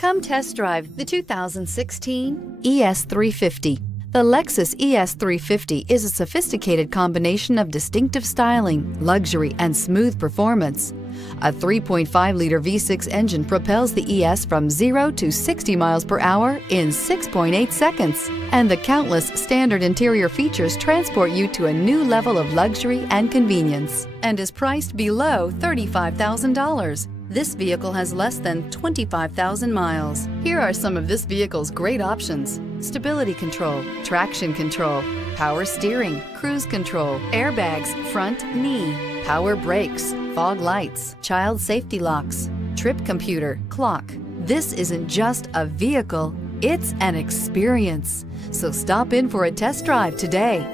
Come test drive the 2016 ES350. The Lexus ES350 is a sophisticated combination of distinctive styling, luxury, and smooth performance. A 3.5-liter V6 engine propels the ES from 0 to 60 miles per hour in 6.8 seconds, and the countless standard interior features transport you to a new level of luxury and convenience, and is priced below $35,000. This vehicle has less than 25,000 miles. Here are some of this vehicle's great options: stability control, traction control, power steering, cruise control, airbags, front knee, power brakes, fog lights, child safety locks, trip computer, clock. This isn't just a vehicle, it's an experience. So stop in for a test drive today.